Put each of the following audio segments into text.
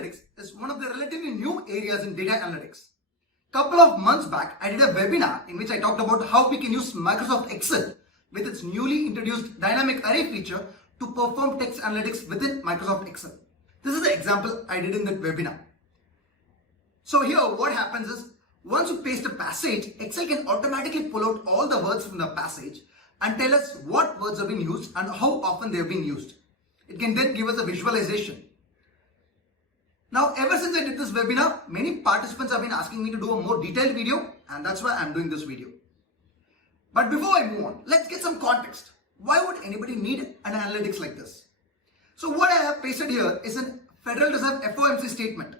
analytics is one of the relatively new areas in data analytics. Couple of months back, I did a webinar in which I talked about how we can use Microsoft Excel with its newly introduced dynamic array feature to perform text analytics within Microsoft Excel. This is the example I did in that webinar. So here what happens is, once you paste a passage, Excel can automatically pull out all the words from the passage and tell us what words have been used and how often they have been used. It can then give us a visualization. Now, ever since I did this webinar, many participants have been asking me to do a more detailed video, and that's why I'm doing this video. But before I move on, let's get some context. Why would anybody need an analytics like this? So what I have pasted here is a Federal Reserve FOMC statement.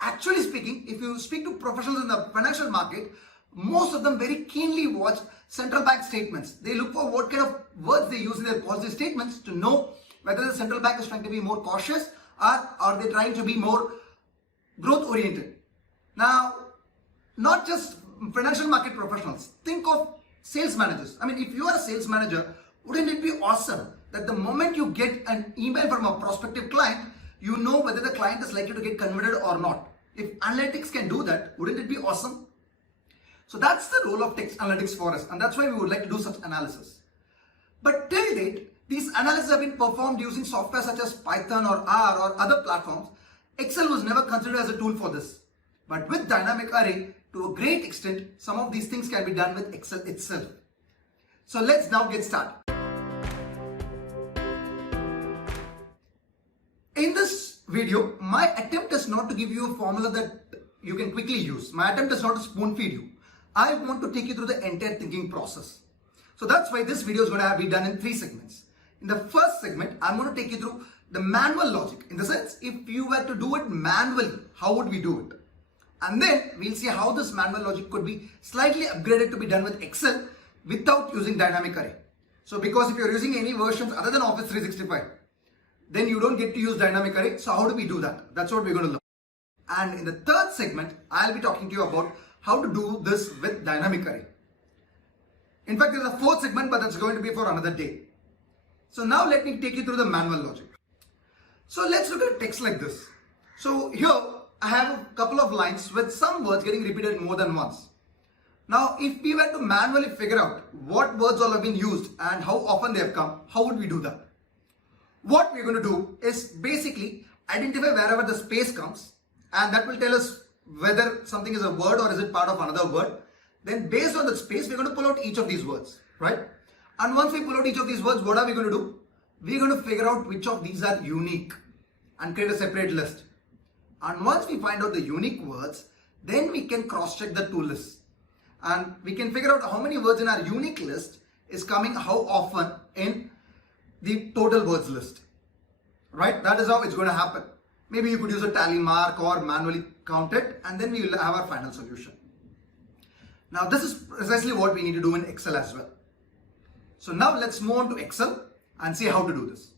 Actually speaking, if you speak to professionals in the financial market, most of them very keenly watch central bank statements. They look for what kind of words they use in their policy statements to know whether the central bank is trying to be more cautious or are they trying to be more growth oriented. Now, not just financial market professionals, think of sales managers. I mean, if you are a sales manager, wouldn't it be awesome that the moment you get an email from a prospective client, you know whether the client is likely to get converted or not? If analytics can do that, wouldn't it be awesome? So that's the role of text analytics for us, and that's why we would like to do such analysis. But till date, these analyses have been performed using software such as Python or R or other platforms. Excel was never considered as a tool for this. But with dynamic array, to a great extent, some of these things can be done with Excel itself. So let's now get started. In this video, my attempt is not to give you a formula that you can quickly use. My attempt is not to spoon feed you. I want to take you through the entire thinking process. So that's why this video is going to be done in 3 segments. In the first segment, I'm going to take you through the manual logic. In the sense, if you were to do it manually, how would we do it? And then we'll see how this manual logic could be slightly upgraded to be done with Excel without using dynamic array. So because if you're using any versions other than Office 365, then you don't get to use dynamic array. So how do we do that? That's what we're going to learn. And in the third segment, I'll be talking to you about how to do this with dynamic array. In fact, there's a 4th segment, but that's going to be for another day. So now let me take you through the manual logic. So let's look at a text like this. So here I have a couple of lines with some words getting repeated more than once. Now, if we were to manually figure out what words all have been used and how often they have come, how would we do that? What we're going to do is basically identify wherever the space comes, and that will tell us whether something is a word or is it part of another word. Then based on the space, we're going to pull out each of these words, right? And once we pull out each of these words, what are we going to do? We're going to figure out which of these are unique and create a separate list. And once we find out the unique words, then we can cross-check the 2 lists. And we can figure out how many words in our unique list is coming how often in the total words list, right? That is how it's going to happen. Maybe you could use a tally mark or manually count it, and then we will have our final solution. Now, this is precisely what we need to do in Excel as well. So now let's move on to Excel and see how to do this.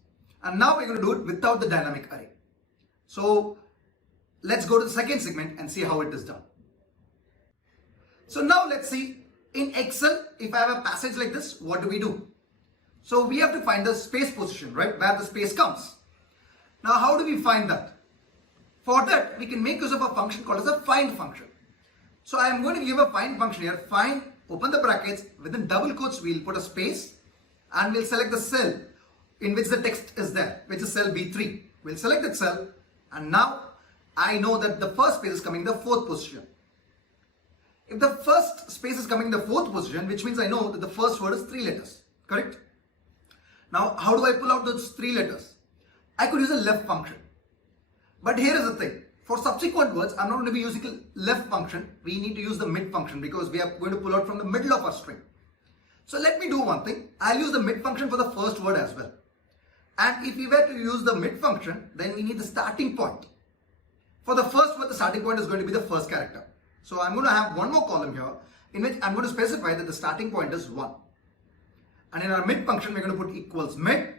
And now we're going to do it without the dynamic array. So let's go to the second segment and see how it is done. So now let's see in Excel, if I have a passage like this, what do we do? So we have to find the space position, right? Where the space comes. Now how do we find that? For that, we can make use of a function called as a find function. So I am going to give a find function here. Find, open the brackets, within double quotes we'll put a space and we'll select the cell in which the text is there, which is cell B3. We'll select that cell, and now I know that the first space is coming in the 4th position. If the first space is coming in the 4th position, which means I know that the first word is 3 letters, correct? Now, how do I pull out those 3 letters? I could use a left function. But here is the thing. For subsequent words, I'm not going to be using a left function. We need to use the mid function because we are going to pull out from the middle of our string. So let me do one thing. I'll use the mid function for the first word as well. And if we were to use the mid function, then we need the starting point. For the first word, the starting point is going to be the first character. So I'm going to have one more column here in which I'm going to specify that the starting point is 1. And in our mid function, we're going to put equals mid,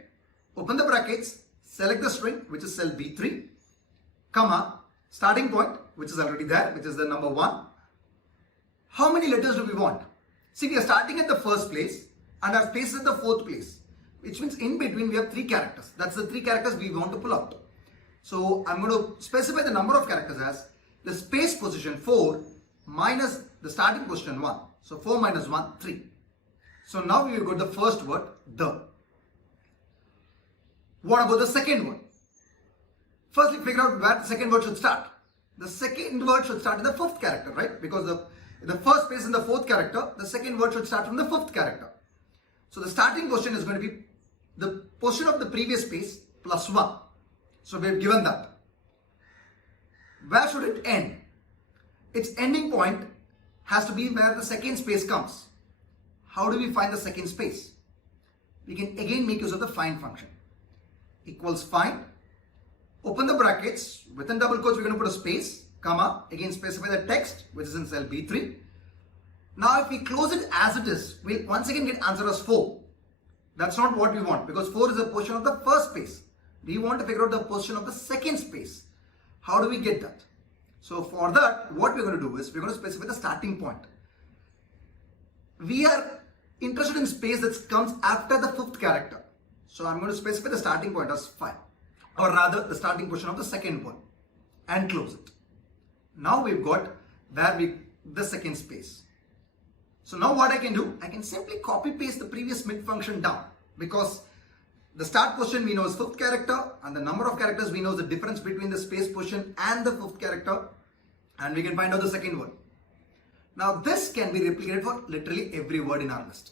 open the brackets, select the string, which is cell B3, comma, starting point, which is already there, which is the number 1. How many letters do we want? See, we are starting at the first place and our space is at the 4th place, which means in between we have 3 characters. That's the 3 characters we want to pull out. So I'm going to specify the number of characters as the space position 4 minus the starting position 1. So 4 minus 1, 3. So now we got the first word, the. What about the second word? Firstly, figure out where the second word should start. The second word should start in the fifth character, right? Because the first space in the fourth character, the second word should start from the fifth character. So the starting position is going to be the position of the previous space plus 1. So we have given that. Where should it end? Its ending point has to be where the second space comes. How do we find the second space? We can again make use of the find function. Equals find. Open the brackets. Within double quotes, we're going to put a space, comma. Again, specify the text, which is in cell B3. Now, if we close it as it is, we'll once again get answer as 4. That's not what we want, because 4 is a portion of the first space. We want to figure out the position of the second space. How do we get that? So for that, what we're going to do is, we're going to specify the starting point. We are interested in space that comes after the fifth character. So I'm going to specify the starting point as 5. Or rather, the starting position of the second one. And close it. Now we've got the second space. So now what I can do, I can simply copy paste the previous mid function down, because the start position we know is fifth character, and the number of characters we know is the difference between the space position and the fifth character, and we can find out the second word. Now this can be replicated for literally every word in our list.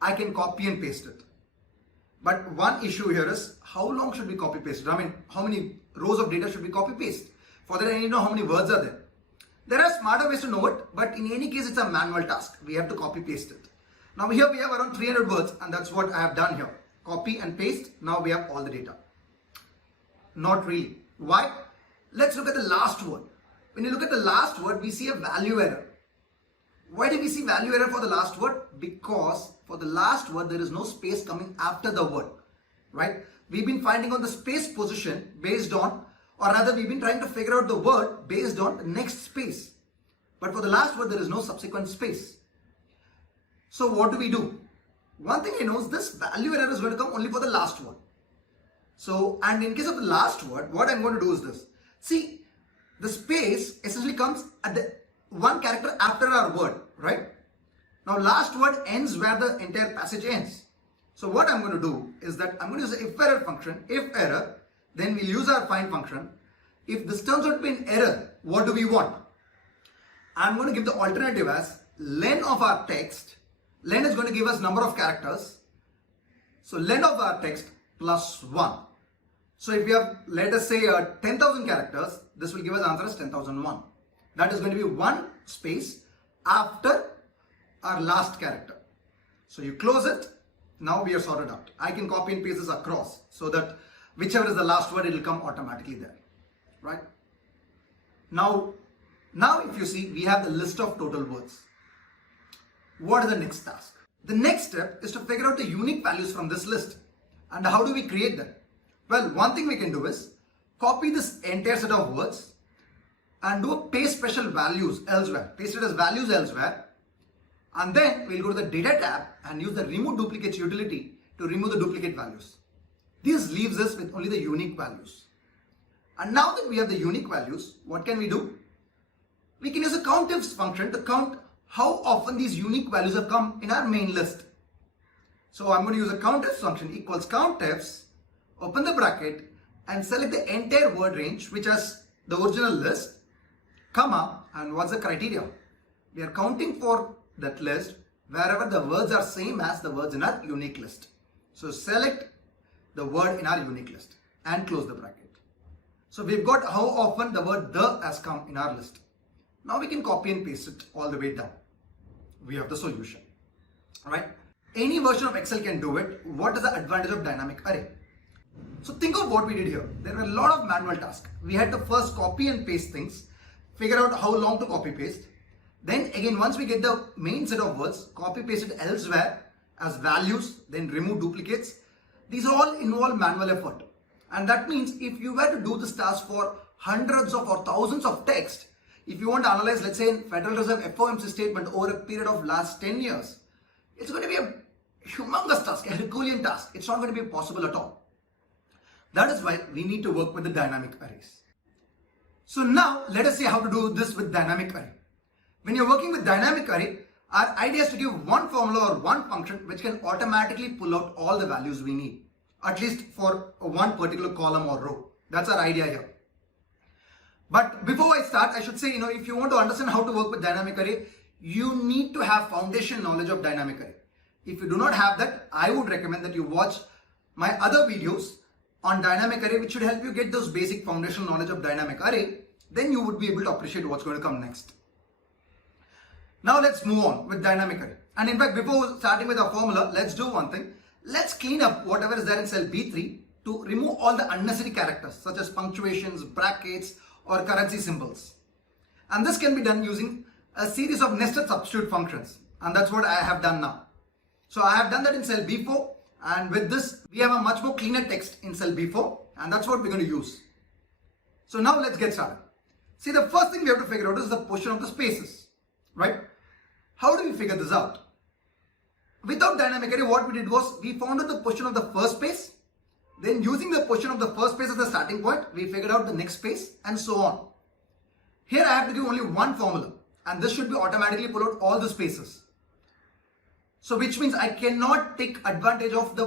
I can copy and paste it. But one issue here is, how long should we copy paste it? I mean, how many rows of data should we copy paste? For that I need to know how many words are there. There are smarter ways to know it, but in any case it's a manual task. We have to copy paste it. Now here we have around 300 words, and that's what I have done here. Copy and paste. Now we have all the data. Not really. Why? Let's look at the last word. When you look at the last word, we see a value error. Why do we see value error for the last word? Because for the last word, there is no space coming after the word, right? We've been finding on the space position based on, or rather we've been trying to figure out the word based on the next space. But for the last word, there is no subsequent space. So what do? One thing I know is this value error is going to come only for the last word. So, and in case of the last word, what I'm going to do is this. See, the space essentially comes at the one character after our word, right? Now last word ends where the entire passage ends. So what I'm going to do is that I'm going to use the if error function. If error, then we'll use our find function. If this turns out to be an error, what do we want? I'm going to give the alternative as len of our text. Len is going to give us number of characters. So len of our text plus 1. So if we have, let us say 10,000 characters, this will give us answer as 10,001. That is going to be one space after our last character. So you close it. Now we are sorted out. I can copy and paste this across so that whichever is the last word, it will come automatically there, right? Now if you see, we have the list of total words. What is the next task? The next step is to figure out the unique values from this list. And how do we create them? Well, one thing we can do is copy this entire set of words and do a paste special values elsewhere. Paste it as values elsewhere. And then we'll go to the data tab and use the remove duplicates utility to remove the duplicate values. This leaves us with only the unique values. And now that we have the unique values, what can we do? We can use a countifs function to count how often these unique values have come in our main list. So I'm going to use a countifs function equals countifs, open the bracket and select the entire word range which has the original list, comma, and what's the criteria? We are counting for that list wherever the words are same as the words in our unique list. So select the word in our unique list and close the bracket. So we've got how often the word the has come in our list. Now we can copy and paste it all the way down. We have the solution, right? Any version of Excel can do it. What is the advantage of dynamic array? So think of what we did here. There were a lot of manual tasks. We had to first copy and paste things, figure out how long to copy paste. Then again, once we get the main set of words, copy paste it elsewhere as values, then remove duplicates. These all involve manual effort. And that means if you were to do this task for hundreds of or thousands of text, if you want to analyze, let's say, in Federal Reserve FOMC statement over a period of last 10 years, it's going to be a humongous task, a Herculean task. It's not going to be possible at all. That is why we need to work with the dynamic arrays. So now let us see how to do this with dynamic array. When you're working with dynamic array, our idea is to give one formula or one function which can automatically pull out all the values we need, at least for one particular column or row. That's our idea here. But before I start, I should say, if you want to understand how to work with dynamic array, you need to have foundation knowledge of dynamic array. If you do not have that, I would recommend that you watch my other videos on dynamic array, which should help you get those basic foundational knowledge of dynamic array. Then you would be able to appreciate what's going to come next. Now let's move on with dynamic array. And in fact, before starting with our formula, let's do one thing. Let's clean up whatever is there in cell B3 to remove all the unnecessary characters such as punctuations, brackets, or currency symbols. And this can be done using a series of nested substitute functions. And that's what I have done now. So I have done that in cell B4. And with this, we have a much more cleaner text in cell B4. And that's what we're going to use. So now let's get started. See, the first thing we have to figure out is the position of the spaces. Right? How do we figure this out? Without dynamic array, what we did was we found out the position of the first space. Then using the position of the first space as the starting point, we figured out the next space and so on. Here I have to give only one formula, and this should be automatically pull out all the spaces. So which means I cannot take advantage of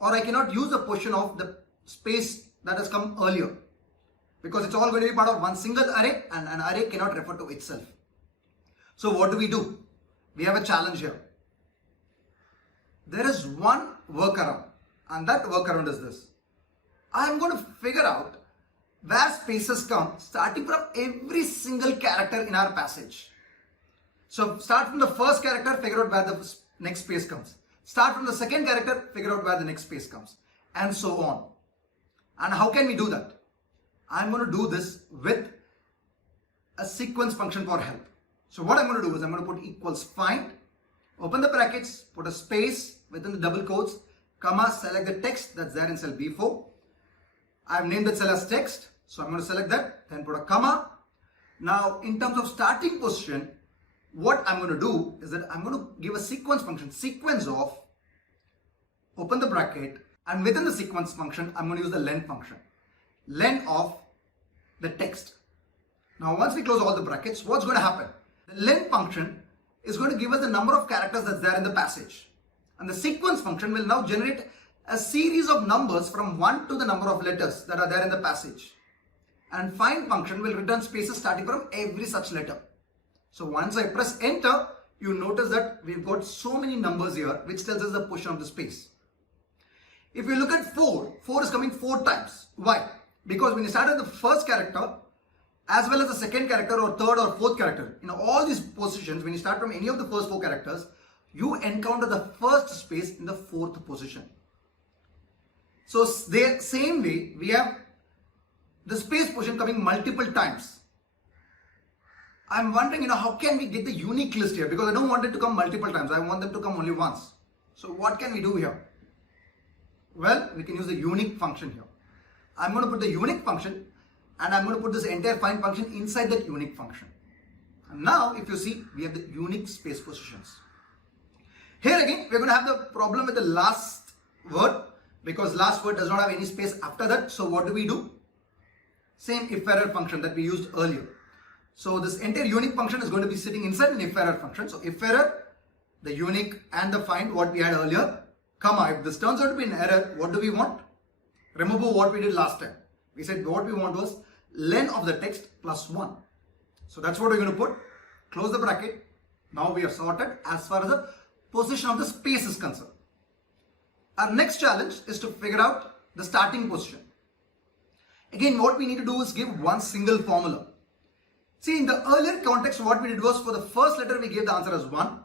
I cannot use the position of the space that has come earlier, because it's all going to be part of one single array and an array cannot refer to itself. So what do? We have a challenge here. There is one workaround, and that workaround is this. I'm going to figure out where spaces come starting from every single character in our passage. So start from the first character, figure out where the next space comes. Start from the second character, figure out where the next space comes, and so on. And how can we do that? I'm going to do this with a sequence function for help. So what I'm going to do is I'm going to put equals find, open the brackets, put a space within the double quotes, comma, select the text that's there in cell B4. I've named that cell as text, so I'm going to select that, then put a comma. Now, in terms of starting position, what I'm going to do is that I'm going to give a sequence function, sequence of, open the bracket, and within the sequence function, I'm going to use the len function, len of the text. Now, once we close all the brackets, what's going to happen? The len function is going to give us the number of characters that's there in the passage. And the sequence function will now generate a series of numbers from 1 to the number of letters that are there in the passage. And find function will return spaces starting from every such letter. So once I press enter, you notice that we've got so many numbers here, which tells us the position of the space. If you look at 4 is coming 4 times. Why? Because when you start at the first character, as well as the second character or third or fourth character, in all these positions, when you start from any of the first 4 characters, you encounter the first space in the 4th position. So the same way, we have the space position coming multiple times. I'm wondering, how can we get the unique list here? Because I don't want it to come multiple times. I want them to come only once. So what can we do here? Well, we can use the unique function here. I'm going to put the unique function and I'm going to put this entire find function inside that unique function. And now, if you see, we have the unique space positions. Here again, we're going to have the problem with the last word, because last word does not have any space after that. So what do? Same if error function that we used earlier. So this entire unique function is going to be sitting inside an if error function. So if error, the unique and the find what we had earlier, comma, if this turns out to be an error, what do we want? Remember what we did last time. We said what we want was len of the text plus 1. So that's what we're going to put. Close the bracket. Now we are sorted as far as the position of the space is concerned. Our next challenge is to figure out the starting position. Again, what we need to do is give one single formula. See, in the earlier context, what we did was for the first letter, we gave the answer as 1.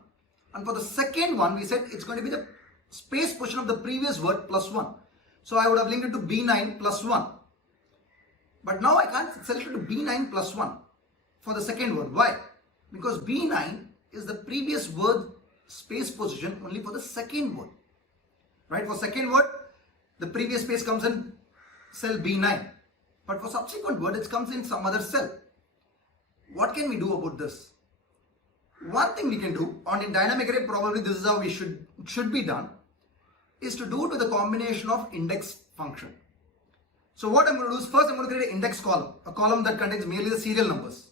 And for the second one, we said it's going to be the space position of the previous word plus 1. So I would have linked it to B9 plus 1. But now I can't select it to B9 plus 1 for the second word. Why? Because B9 is the previous word space position only for the second word. Right? For second word, the previous space comes in cell B9. But for subsequent word, it comes in some other cell. What can we do about this? One thing we can do, in dynamic array, probably this is how we should be done, is to do it with a combination of index function. So what I'm going to do is first I'm going to create an index column, a column that contains merely the serial numbers.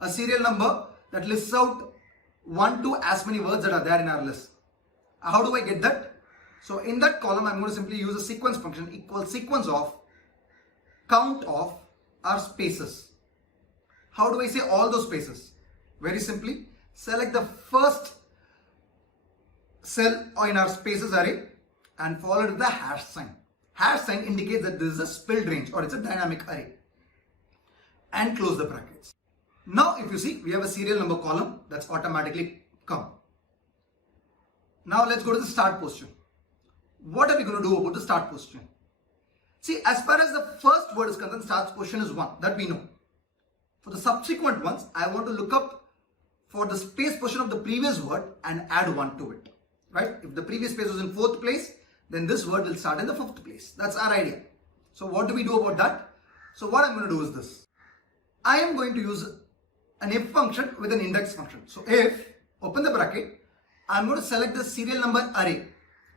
A serial number that lists out 1 to as many words that are there in our list. How do I get that? So in that column I'm going to simply use a sequence function equals sequence of count of our spaces. How do I say all those spaces? Very simply, select the first cell in our spaces array and follow it with the hash sign. Hash sign indicates that this is a spilled range or it's a dynamic array. And close the brackets. Now if you see, we have a serial number column that's automatically come. Now let's go to the start position. What are we going to do about the start position? See, as far as the first word is concerned, start position is 1. That we know. For the subsequent ones, I want to look up for the space position of the previous word and add 1 to it. Right? If the previous space was in 4th place, then this word will start in the 5th place. That's our idea. So what do we do about that? So what I'm going to do is this. I am going to use an if function with an index function. So if, open the bracket, I'm going to select the serial number array.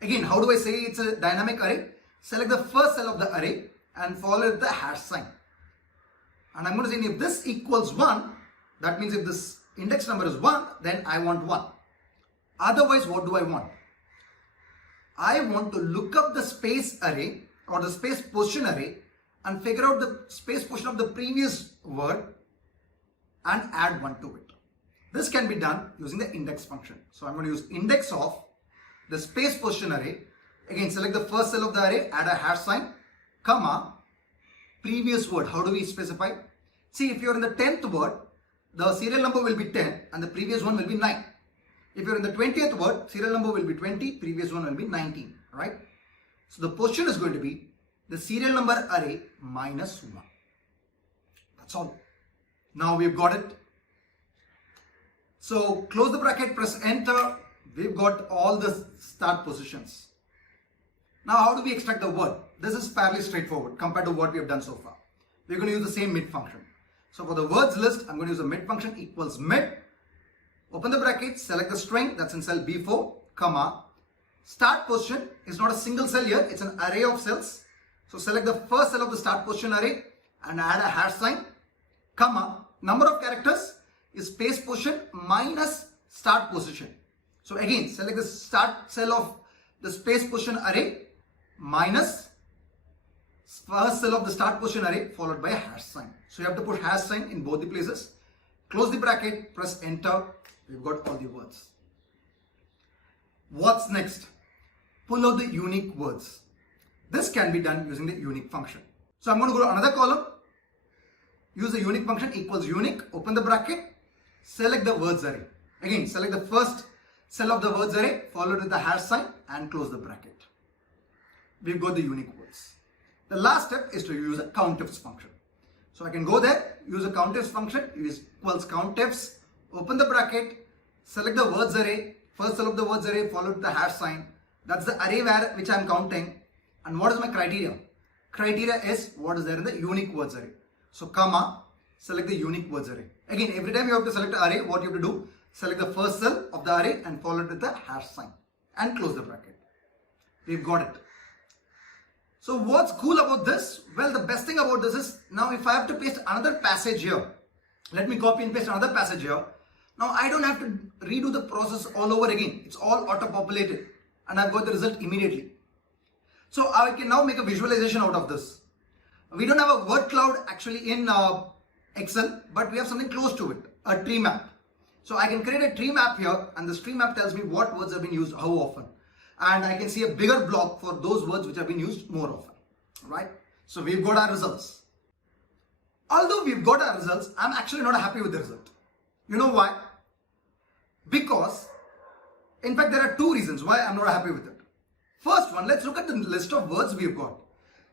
Again, how do I say it's a dynamic array? Select the first cell of the array and follow the hash sign. And I'm going to say if this equals 1, that means if this index number is 1, then I want 1. Otherwise, what do I want? I want to look up the space array or the space position array and figure out the space position of the previous word and add 1 to it. This can be done using the index function. So I'm going to use index of the space position array. Again, select the first cell of the array, add a hash sign, comma, previous word. How do we specify? See, if you're in the 10th word, the serial number will be 10 and the previous one will be 9. If you're in the 20th word, serial number will be 20, previous one will be 19, right? So the position is going to be the serial number array minus 1. That's all. Now we've got it. So close the bracket, press enter. We've got all the start positions. Now how do we extract the word? This is fairly straightforward compared to what we have done so far. We're going to use the same mid function. So for the words list, I'm going to use a mid function equals mid. Open the bracket, select the string that's in cell B4, comma. Start position is not a single cell here, it's an array of cells. So select the first cell of the start position array and add a hash sign, comma. Number of characters is space position minus start position. So again, select the start cell of the space position array minus first cell of the start position array followed by a hash sign. So you have to put hash sign in both the places. Close the bracket, press enter. We've got all the words. What's next? Pull out the unique words. This can be done using the unique function. So I'm going to go to another column. Use the unique function equals unique. Open the bracket. Select the words array. Again, select the first cell of the words array followed with the hash sign and close the bracket. We've got the unique words. The last step is to use a countifs function. So I can go there, use a countifs function, use equals countifs, open the bracket, select the words array, first cell of the words array followed with the hash sign. That's the array which I'm counting. And what is my criteria? Criteria is what is there in the unique words array. So comma, select the unique words array. Again, every time you have to select an array, what you have to do? Select the first cell of the array and follow it with the hash sign and close the bracket. We've got it. So what's cool about this? Well, the best thing about this is now if I have to paste another passage here, let me copy and paste another passage here. Now I don't have to redo the process all over again. It's all auto-populated and I've got the result immediately. So I can now make a visualization out of this. We don't have a word cloud actually in Excel, but we have something close to it, a tree map. So I can create a tree map here and this tree map tells me what words have been used, how often. And I can see a bigger block for those words which have been used more often, right? So we've got our results. Although we've got our results, I'm actually not happy with the result. You know why? Because, in fact, there are two reasons why I'm not happy with it. First one, let's look at the list of words we've got.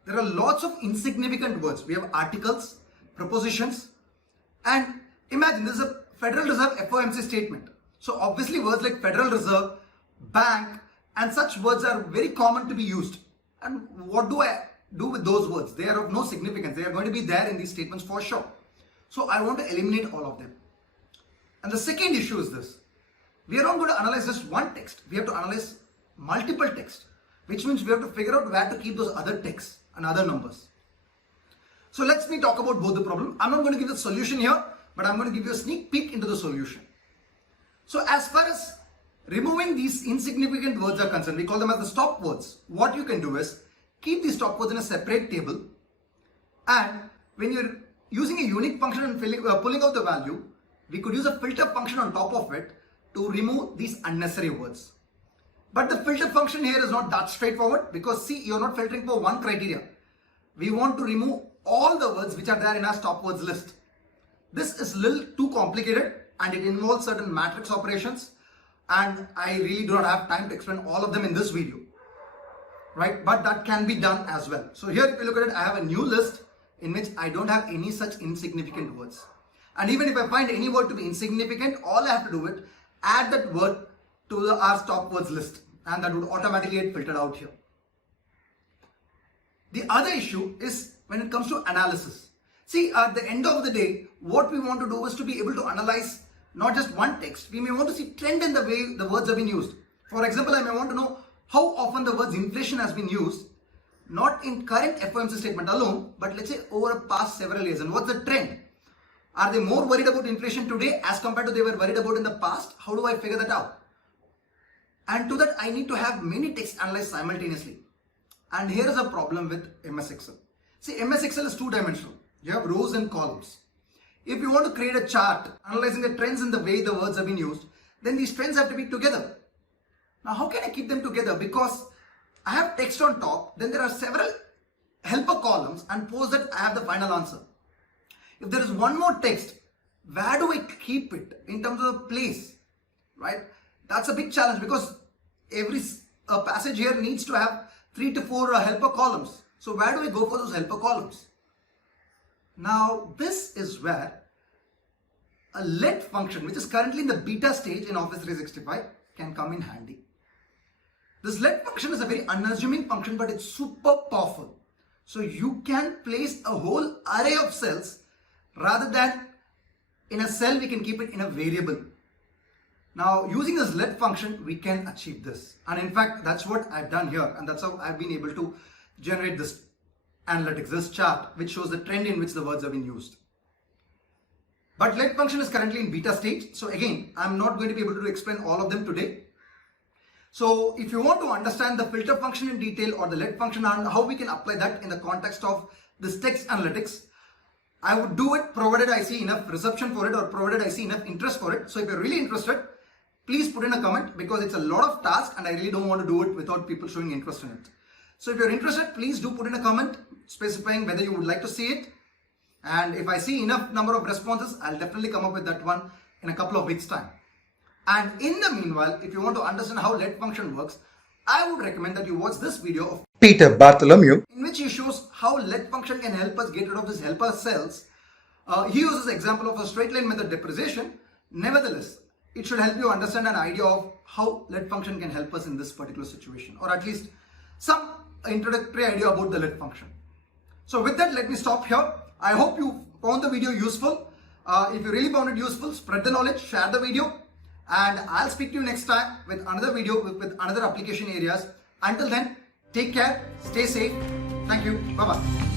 There are lots of insignificant words. We have articles, prepositions, and imagine this is a Federal Reserve FOMC statement. So obviously words like Federal Reserve, bank, and such words are very common to be used. And what do I do with those words? They are of no significance. They are going to be there in these statements for sure. So I want to eliminate all of them. And the second issue is this. We are not going to analyze just one text. We have to analyze multiple text, which means we have to figure out where to keep those other texts and other numbers. So let's me talk about both the problem. I'm not going to give the solution here, but I'm going to give you a sneak peek into the solution. So as far as removing these insignificant words are concerned, we call them as the stop words. What you can do is keep these stop words in a separate table, and when you're using a unique function and pulling out the value, we could use a filter function on top of it to remove these unnecessary words. But the filter function here is not that straightforward, because see, you're not filtering for one criteria. We want to remove all the words which are there in our stop words list. This is a little too complicated and it involves certain matrix operations, and I really do not have time to explain all of them in this video, right? But that can be done as well. So here, if you look at it, I have a new list in which I don't have any such insignificant words. And even if I find any word to be insignificant, all I have to do is add that word to our stop words list, and that would automatically get filtered out here. The other issue is when it comes to analysis. See, at the end of the day, what we want to do is to be able to analyze not just one text. We may want to see trend in the way the words have been used. For example, I may want to know how often the words inflation has been used, not in current FOMC statement alone, but let's say over the past several years. And what's the trend? Are they more worried about inflation today as compared to they were worried about in the past? How do I figure that out? And to that, I need to have many texts analyzed simultaneously. And here is a problem with MS Excel. See, MS Excel is two-dimensional. You have rows and columns. If you want to create a chart analyzing the trends in the way the words have been used, then these trends have to be together. Now, how can I keep them together? Because I have text on top, then there are several helper columns, and post that I have the final answer. If there is one more text, where do I keep it in terms of the place, right? That's a big challenge, because every passage here needs to have 3 to 4 helper columns. So where do I go for those helper columns? Now, this is where a let function, which is currently in the beta stage in Office 365, can come in handy. This let function is a very unassuming function, but it's super powerful. So you can place a whole array of cells rather than in a cell. We can keep it in a variable. Now, using this let function, we can achieve this. And in fact, that's what I've done here. And that's how I've been able to generate this analytics, this chart, which shows the trend in which the words have been used. But let function is currently in beta stage. So again, I'm not going to be able to explain all of them today. So if you want to understand the filter function in detail, or the let function and how we can apply that in the context of this text analytics, I would do it provided I see enough reception for it, or provided I see enough interest for it. So if you're really interested, please put in a comment, because it's a lot of task and I really don't want to do it without people showing interest in it. So if you're interested, please do put in a comment specifying whether you would like to see it. And if I see enough number of responses, I'll definitely come up with that one in a couple of weeks' time. And in the meanwhile, if you want to understand how let function works, I would recommend that you watch this video of Peter Bartholomew, in which he shows how let function can help us get rid of these helper cells. He uses the example of a straight line method depreciation. Nevertheless, it should help you understand an idea of how let function can help us in this particular situation, or at least some introductory idea about the let function. So with that, let me stop here. I hope you found the video useful. If you really found it useful, spread the knowledge, share the video, and I'll speak to you next time with another video with another application areas. Until then, take care, stay safe. Thank you. Bye-bye.